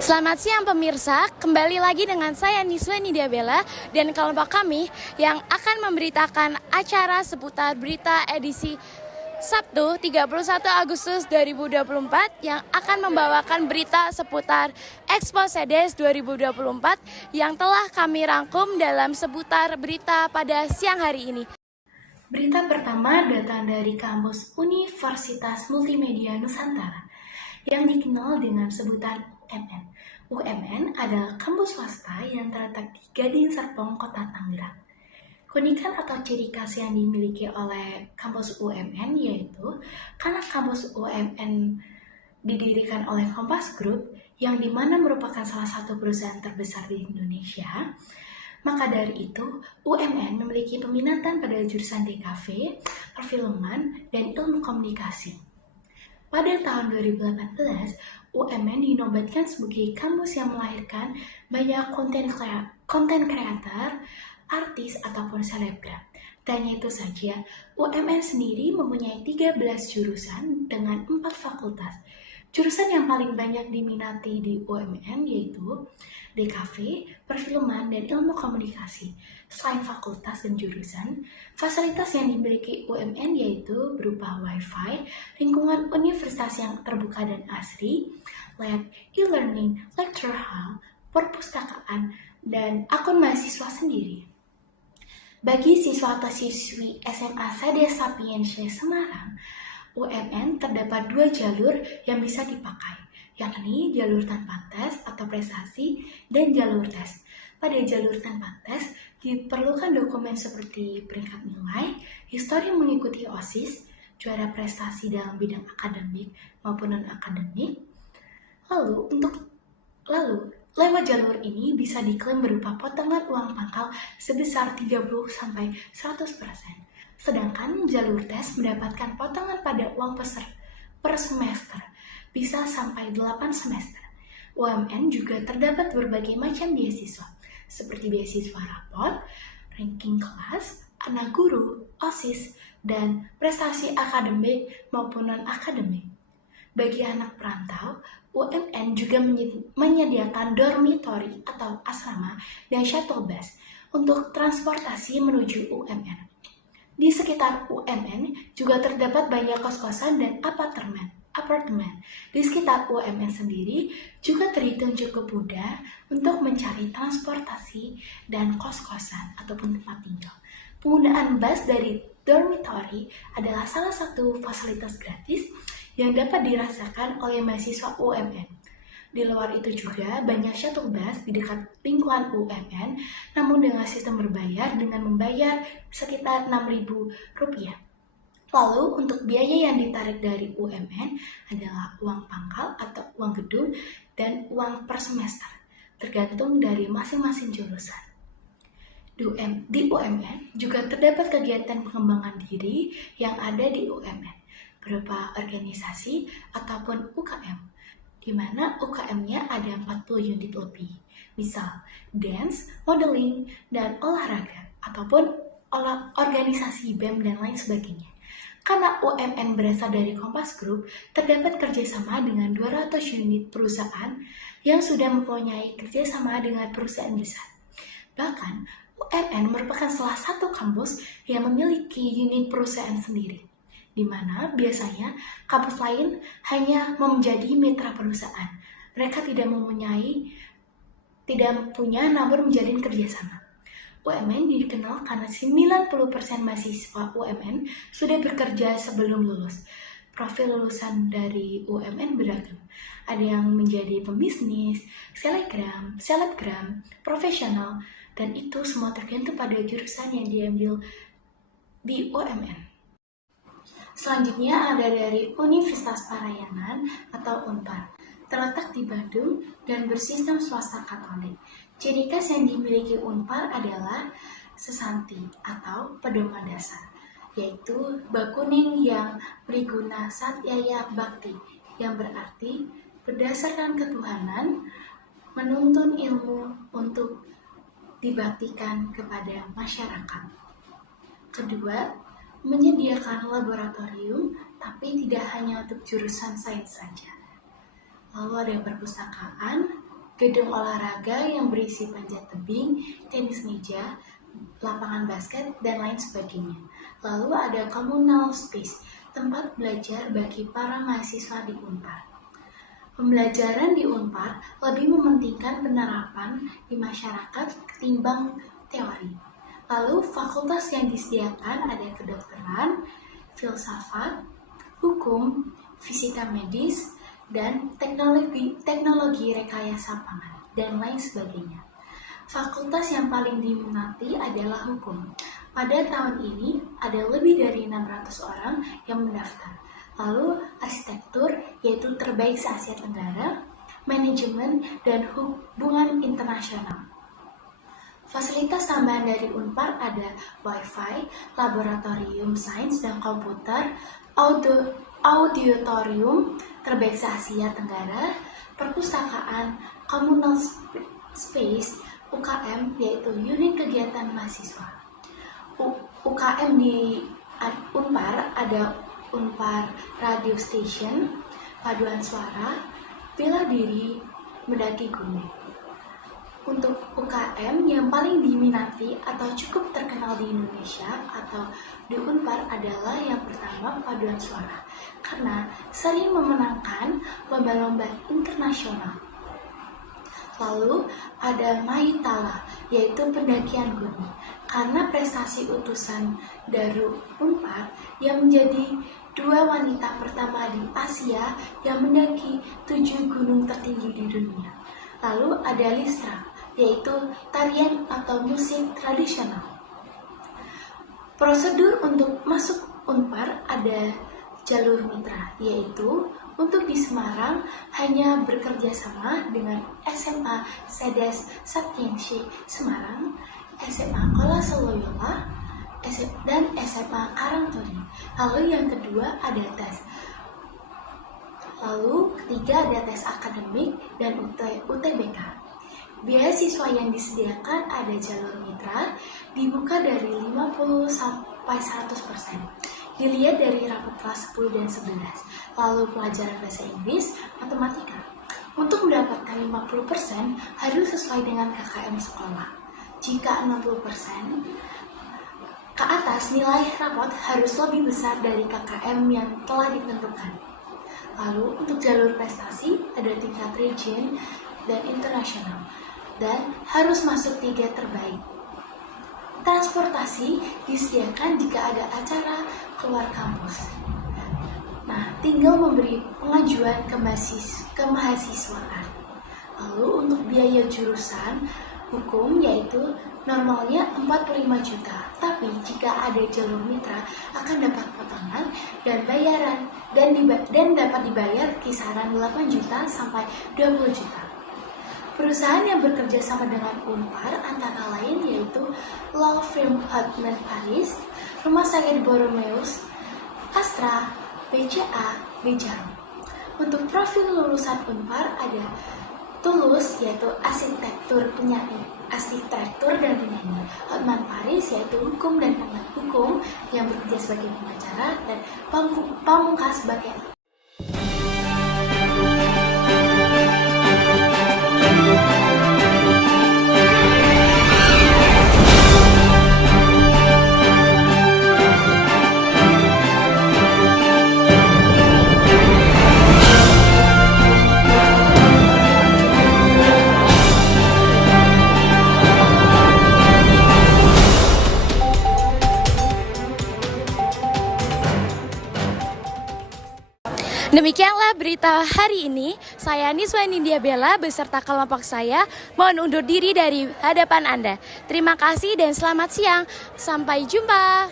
Selamat siang pemirsa, kembali lagi dengan saya Niswa Nidia Bella dan kelompok kami yang akan memberitakan acara seputar berita edisi Sabtu 31 Agustus 2024 yang akan membawakan berita seputar Expo CEDES 2024 yang telah kami rangkum dalam seputar berita pada siang hari ini. Berita pertama datang dari kampus Universitas Multimedia Nusantara yang dikenal dengan sebutan UMN. UMN adalah kampus swasta yang terletak di Gading Serpong, Kota Tangerang. Keunikan atau ciri khas yang dimiliki oleh kampus UMN yaitu karena kampus UMN didirikan oleh Kompas Group yang dimana merupakan salah satu perusahaan terbesar di Indonesia. Maka dari itu, UMN memiliki peminatan pada jurusan DKV, perfilman, dan ilmu komunikasi. Pada tahun 2018, UMN dinobatkan sebagai kampus yang melahirkan banyak konten kreator, artis, ataupun selebgram. Dan itu saja, UMN sendiri mempunyai 13 jurusan dengan 4 fakultas. Jurusan yang paling banyak diminati di UMN yaitu DKV, perfilman, dan ilmu komunikasi. Selain fakultas dan jurusan, fasilitas yang dimiliki UMN yaitu berupa Wi-Fi, lingkungan universitas yang terbuka dan asri, lab, e-learning, lecture hall, perpustakaan, dan akun mahasiswa sendiri. Bagi siswa atau siswi SMA CEDES Sapiensia Semarang, UMN terdapat 2 jalur yang bisa dipakai, yakni jalur tanpa tes atau prestasi dan jalur tes. Pada jalur tanpa tes, diperlukan dokumen seperti peringkat nilai, histori mengikuti OSIS, juara prestasi dalam bidang akademik maupun non-akademik. Lalu, lewat jalur ini bisa diklaim berupa potongan uang pangkal sebesar 30-100%. Sedangkan jalur tes mendapatkan potongan pada uang per semester, bisa sampai 8 semester. UMN juga terdapat berbagai macam beasiswa, seperti beasiswa rapot, ranking kelas, anak guru, OSIS, dan prestasi akademik maupun non-akademik. Bagi anak perantau, UMN juga menyediakan dormitory atau asrama dan shuttle bus untuk transportasi menuju UMN. Di sekitar UMN juga terdapat banyak kos-kosan dan apartemen. Di sekitar UMN sendiri juga terhitung cukup mudah untuk mencari transportasi dan kos-kosan ataupun tempat tinggal. Penggunaan bus dari dormitory adalah salah satu fasilitas gratis yang dapat dirasakan oleh mahasiswa UMN. Di luar itu juga banyak shuttle bus di dekat lingkungan UMN, namun dengan sistem berbayar dengan membayar sekitar Rp6.000. Lalu untuk biaya yang ditarik dari UMN adalah uang pangkal atau uang gedung dan uang per semester, tergantung dari masing-masing jurusan. Di UMN juga terdapat kegiatan pengembangan diri yang ada di UMN, berupa organisasi ataupun UKM, di mana UKM-nya ada 40 unit lebih, misal dance, modeling, dan olahraga, ataupun organisasi BEM dan lain sebagainya. Karena UMN berasal dari Kompas Group, terdapat kerjasama dengan 200 unit perusahaan yang sudah mempunyai kerjasama dengan perusahaan besar. Bahkan, UMN merupakan salah satu kampus yang memiliki unit perusahaan sendiri, di mana biasanya kampus lain hanya menjadi mitra perusahaan. Mereka tidak punya namun menjalin kerjasama. UMN dikenal karena 90% mahasiswa UMN sudah bekerja sebelum lulus. Profil lulusan dari UMN beragam. Ada yang menjadi pembisnis, selebgram, profesional, dan itu semua tergantung pada jurusan yang diambil di UMN. Selanjutnya ada dari Universitas Parayangan atau UNPAR, terletak di Bandung dan bersistem swasta Katolik. Ciri khas yang dimiliki UNPAR adalah sesanti atau pedoman dasar, yaitu bak kuning yang briguna satyaya bakti, yang berarti berdasarkan ketuhanan, menuntun ilmu untuk dibaktikan kepada masyarakat. Kedua, menyediakan laboratorium, tapi tidak hanya untuk jurusan sains saja. Lalu ada perpustakaan, gedung olahraga yang berisi panjat tebing, tenis meja, lapangan basket, dan lain sebagainya. Lalu ada communal space, tempat belajar bagi para mahasiswa di Unpar. Pembelajaran di Unpar lebih mementingkan penerapan di masyarakat ketimbang teori. Lalu fakultas yang disediakan ada kedokteran, filsafat, hukum, fisika medis, dan teknologi rekayasa pangan, dan lain sebagainya. Fakultas yang paling diminati adalah hukum. Pada tahun ini ada lebih dari 600 orang yang mendaftar. Lalu arsitektur, yaitu terbaik se-Asia Tenggara, manajemen, dan hubungan internasional. Fasilitas tambahan dari Unpar ada Wi-Fi, laboratorium sains dan komputer, auditorium terbaik se-Asia Tenggara, perpustakaan, communal space, UKM yaitu unit kegiatan mahasiswa. UKM di Unpar ada Unpar Radio Station, paduan suara, bela diri, mendaki gunung. Untuk UKM yang paling diminati atau cukup terkenal di Indonesia atau di Unpar adalah yang pertama paduan suara, karena sering memenangkan lomba-lomba internasional. Lalu ada Mahitala, yaitu pendakian gunung, karena prestasi utusan Daru Unpar yang menjadi 2 wanita pertama di Asia yang mendaki 7 gunung tertinggi di dunia. Lalu ada Listra, yaitu tarian atau musik tradisional. Prosedur untuk masuk Unpar ada jalur mitra, yaitu untuk di Semarang hanya bekerja sama dengan SMA Sedes Saptiensi Semarang, SMA Kolase Loyola, dan SMA Karangturi. Lalu yang kedua ada tes. Lalu ketiga ada tes akademik dan UTBK. Beasiswa yang disediakan ada jalur mitra, dibuka dari 50 sampai 100%. Dilihat dari rapot kelas 10 dan 11. Lalu pelajaran bahasa Inggris, matematika. Untuk mendapatkan 50% harus sesuai dengan KKM sekolah. Jika 60% ke atas, nilai rapot harus lebih besar dari KKM yang telah ditentukan. Lalu untuk jalur prestasi ada tingkat region dan internasional, dan harus masuk 3 terbaik. Transportasi disediakan jika ada acara keluar kampus. Nah, tinggal memberi pengajuan ke mahasiswaan. Lalu untuk biaya jurusan hukum yaitu normalnya 45 juta, tapi jika ada jalur mitra akan dapat potongan dan bayaran dan dapat dibayar kisaran 8 juta sampai 20 juta. Perusahaan yang bekerja sama dengan Unpar antara lain yaitu Law Firm Hartman Paris, Rumah Sakit Borromeus, Astra, BCA, Bejarum. Untuk profil lulusan Unpar ada Tulus yaitu arsitektur dan penyanyi, Hotman Paris yaitu hukum dan hukum yang bekerja sebagai pengacara, dan Pamungkas sebagai Demikianlah berita hari ini. Saya Niswa Nindya Bella beserta kelompok saya mohon undur diri dari hadapan Anda. Terima kasih dan selamat siang. Sampai jumpa.